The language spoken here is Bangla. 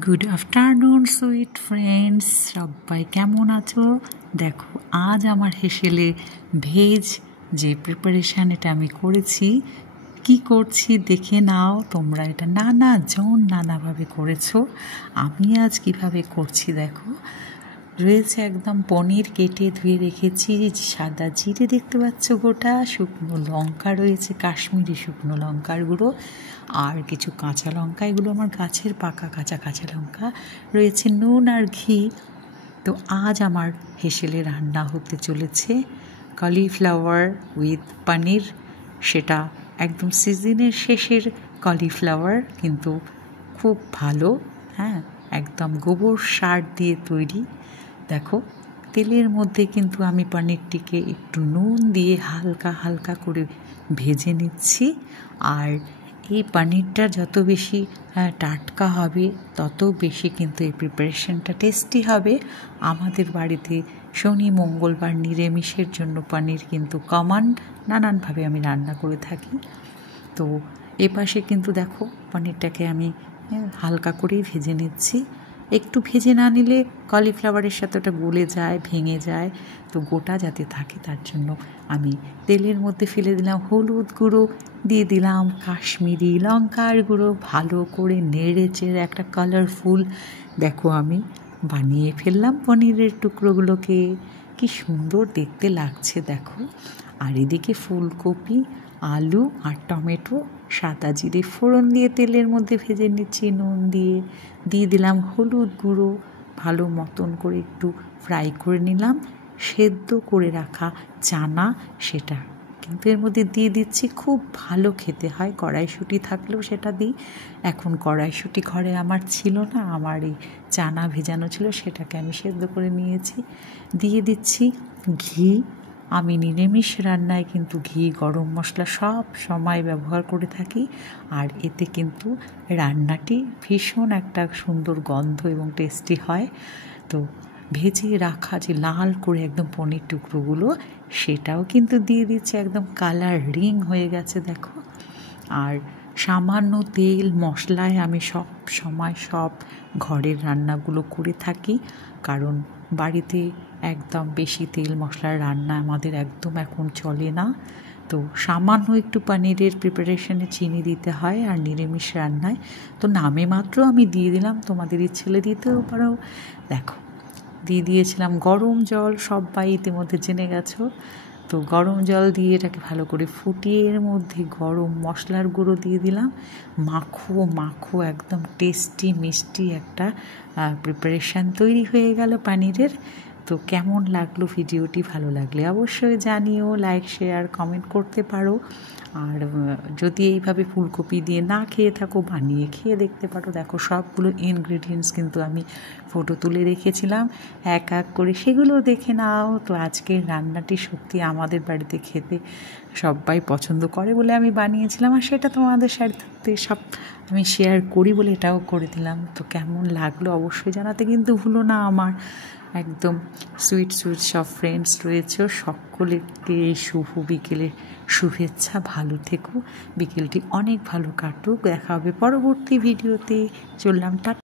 গুড আফটারনুন সুইট ফ্রেন্ডস, সবাই কেমন আছো? দেখো, আজ আমার হেসেলে ভেজ যে প্রিপারেশান এটা আমি করেছি। কি করছি দেখে নাও তোমরা। এটা নানাভাবে করেছো। আমি আজ কিভাবে করছি দেখো। রয়েছে একদম পনির কেটে ধুয়ে রেখেছি, সাদা জিরে দেখতে পাচ্ছ গোটা, শুকনো লঙ্কা রয়েছে কাশ্মীরি শুকনো লঙ্কার গুঁড়ো, আর কিছু কাঁচা লঙ্কা, এগুলো আমার গাছের পাকা কাঁচা লঙ্কা রয়েছে, নুন আর ঘি। তো আজ আমার হেসেলে রান্না হতে চলেছে কলিফ্লাওয়ার উইথ পনির। সেটা একদম সিজনের শেষের কলিফ্লাওয়ার, কিন্তু খুব ভালো, হ্যাঁ, একদম গোবর সার দিয়ে তৈরি। দেখো, তেলের মধ্যে কিন্তু আমি পনিরটিকে একটু নুন দিয়ে হালকা করে ভেজে নিচ্ছি। আর এই পনিরটা যত বেশি টাটকা হবে তত বেশি কিন্তু এই প্রিপারেশনটা টেস্টি হবে। আমাদের বাড়িতে শনি মঙ্গলবার নিরামিষের জন্য পনির কিন্তু কমন, নানানভাবে আমি রান্না করে থাকি। তো এপাশে কিন্তু দেখো পনিরটাকে আমি হালকা করেই ভেজে নিচ্ছি। একটু ভেজে না নিলে কলিফ্লাওয়ারের সাথে ওটা গলে যায়, ভেঙে যায়, তো গোটা যাতে থাকে তার জন্য আমি তেলের মধ্যে ফেলে দিলাম হলুদ গুঁড়ো, দিয়ে দিলাম কাশ্মীরি লঙ্কার গুঁড়ো, ভালো করে নেড়ে চেড়ে একটা কালারফুল দেখো আমি বানিয়ে ফেললাম পনিরের টুকরোগুলোকে। কি সুন্দর দেখতে লাগছে দেখো। আর এদিকে ফুলকপি, আলু আর টমেটো সাদা জিরে ফোড়ন দিয়ে তেলের মধ্যে ভেজে নিচ্ছি, নুন দিয়ে দিলাম হলুদ গুঁড়ো, ভালো মতন করে একটু ফ্রাই করে নিলাম। সেদ্ধ করে রাখা চানা সেটা কিন্তু এর মধ্যে দিয়ে দিচ্ছি, খুব ভালো খেতে হয়। কড়াইশুঁটি থাকলেও সেটা দিই। এখন কড়াইশুঁটি ঘরে আমার ছিল না, আমার এই চানা ভেজানো ছিল, সেটাকে আমি সেদ্ধ করে নিয়েছি। দিয়ে দিচ্ছি ঘি। আমি নিরামিষ রান্নায় কিন্তু ঘি, গরম মশলা সব সময় ব্যবহার করে থাকি। আর এতে কিন্তু রান্নাটি ভীষণ একটা সুন্দর গন্ধ এবং টেস্টি হয়। তো ভেজে রাখা যে লাল করে একদম পনির টুকরোগুলো, সেটাও কিন্তু দিয়ে দিচ্ছে, একদম কালার রিং হয়ে গেছে দেখো। আর সামান্য তেল মশলায় আমি সব সময় সব ঘরের রান্নাগুলো করে থাকি, কারণ বাড়িতে একদম বেশি তেল মশলার রান্না আমাদের একদম এখন চলে না। তো সামান্য একটু পনিরের প্রিপারেশনে চিনি দিতে হয় আর নিরামিষ রান্নায় তো নামে মাত্র আমি দিয়ে দিলাম, তোমাদের ইচ্ছে দিতেও পারো। দেখো, দিয়ে দিয়েছিলাম গরম জল, সবাই ইতিমধ্যে জেনে গেছো। তো গরম জল দিয়ে এটাকে ভালো করে ফুটিয়ে এর মধ্যে গরম মশলার গুঁড়ো দিয়ে দিলাম। মাখো একদম টেস্টি মিষ্টি একটা প্রিপারেশান তৈরি হয়ে গেল পনিরের। তো কেমন লাগলো ভিডিওটি? ভালো লাগলে অবশ্যই জানিও, লাইক শেয়ার কমেন্ট করতে পারো। আর যদি এইভাবে ফুলকপি দিয়ে না খেয়ে থাকো, বানিয়ে খেয়ে দেখতে পারো। দেখো, সবগুলো ইনগ্রিডিয়েন্টস কিন্তু আমি ফটো তুলে রেখেছিলাম, এক করে সেগুলো দেখে নাও। তো আজকের রান্নাটি সত্যি আমাদের বাড়িতে খেতে সবাই পছন্দ করে বলে আমি বানিয়েছিলাম, আর সেটা তোমাদের সাথে সব আমি শেয়ার করি বলে এটাও করে দিলাম। তো কেমন লাগলো অবশ্যই জানাতে কিন্তু ভুলো না। আমার একদম সুইট সব ফ্রেন্ডস রয়েছে, সকলকে শুভ বিকেলের শুভেচ্ছা। ভালো থেকো, বিকেলটি অনেক ভালো কাটুক। দেখা হবে পরবর্তী ভিডিওতে। চললাম, টাটা।